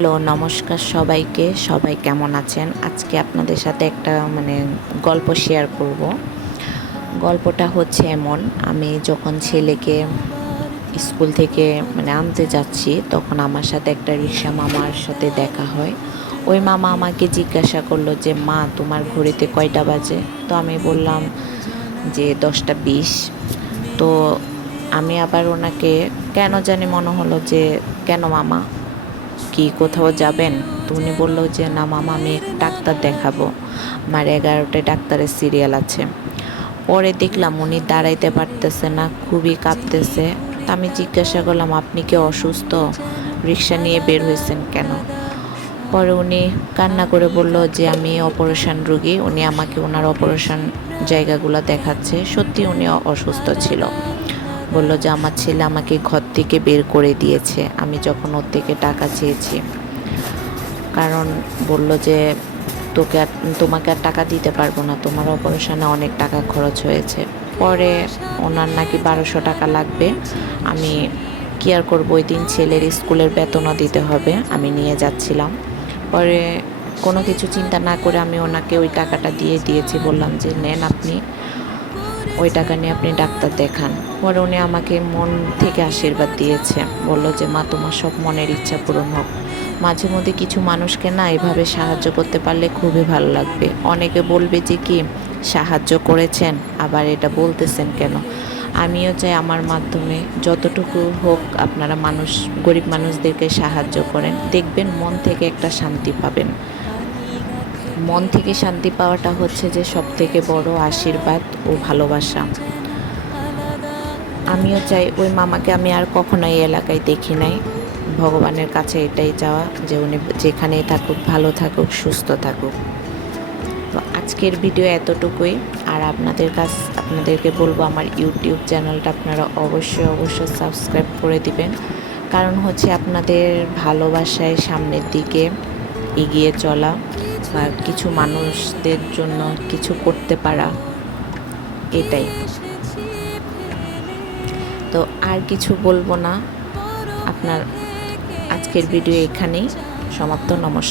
Hello, নমস্কার সবাইকে। সবাই কেমন আছেন? আজকে আপনাদের সাথে একটা গল্প শেয়ার করব। গল্পটা হচ্ছে এমন, আমি যখন ছেলেকে স্কুল থেকে আনতে যাচ্ছি, তখন আমার সাথে একটা রিক্সা মামার সাথে দেখা হয়। ওই মামা আমাকে জিজ্ঞাসা করলো যে, "মা, তোমার ঘড়িতে কয়টা বাজে?" তো আমি বললাম যে 10টা 20। তো আমি আবার ওনাকে কেন জানি মনে হলো যে, "কেন মামা, কি কোথাও যাবেন?" তো উনি বললো যে, "না মামা, আমি ডাক্তার দেখাবো, আমার 11টায় ডাক্তারের সিরিয়াল আছে।" পরে দেখলাম উনি দাঁড়াইতে পারতেছে না, খুবই কাঁপতেছে। তো আমি জিজ্ঞাসা করলাম, "আপনি কি অসুস্থ? রিক্সা নিয়ে বের হয়েছেন কেন?" পরে উনি কান্না করে বলল যে, "আমি অপারেশন রোগী।" উনি আমাকে ওনার অপারেশন জায়গাগুলো দেখাচ্ছে। সত্যি উনি অসুস্থ ছিল। বলল যে, "আমার ছেলে আমাকে ঘর থেকে বের করে দিয়েছে আমি যখন ওর থেকে টাকা চেয়েছি। কারণ বলল যে, তোমাকে আর টাকা দিতে পারবো না, তোমার অপারেশনে অনেক টাকা খরচ হয়েছে।" পরে ওনার নাকি 1200 টাকা লাগবে। আমি কি আর করবো, ওই দিন ছেলের স্কুলের বেতনও দিতে হবে, আমি নিয়ে যাচ্ছিলাম। পরে কোনো কিছু চিন্তা না করে আমি ওনাকে ওই টাকাটা দিয়ে দিয়েছি। বললাম যে, "নেন, আপনি ওই টাকা নিয়ে আপনি ডাক্তার দেখান।" পরে উনি আমাকে মন থেকে আশীর্বাদ দিয়েছে। বলল যে, "মা, তোমার সব মনের ইচ্ছা পূরণ হোক।" মাঝে মধ্যে কিছু মানুষকে না এভাবে সাহায্য করতে পারলে খুবই ভালো লাগবে। অনেকে বলবে যে কি, সাহায্য করেছেন আবার এটা বলতেছেন কেন? আমিও চাই আমার মাধ্যমে যতটুকু হোক আপনারা গরিব মানুষদেরকে সাহায্য করেন। দেখবেন মন থেকে একটা শান্তি পাবেন। মন থেকে শান্তি পাওয়াটা হচ্ছে যে সবথেকে বড় আশীর্বাদ ও ভালোবাসা। আমিও চাই ওই মামাকে আমি আর কখনো এই এলাকায় দেখি নাই। ভগবানের কাছে এটাই চাওয়া যে উনি যেখানেই থাকুক ভালো থাকুক, সুস্থ থাকুক। তো আজকের ভিডিও এতটুকুই। আর আপনাদেরকে বলবো, আমার ইউটিউব চ্যানেলটা আপনারা অবশ্যই সাবস্ক্রাইব করে দিবেন। কারণ হচ্ছে আপনাদের ভালোবাসায় সামনের দিকে এগিয়ে চলা বা কিছু মানুষদের জন্য কিছু করতে পারা, এটাই। তো আর কিছু বলবো না। আপনার আজকের ভিডিও এখানেই সমাপ্ত। নমস্কার।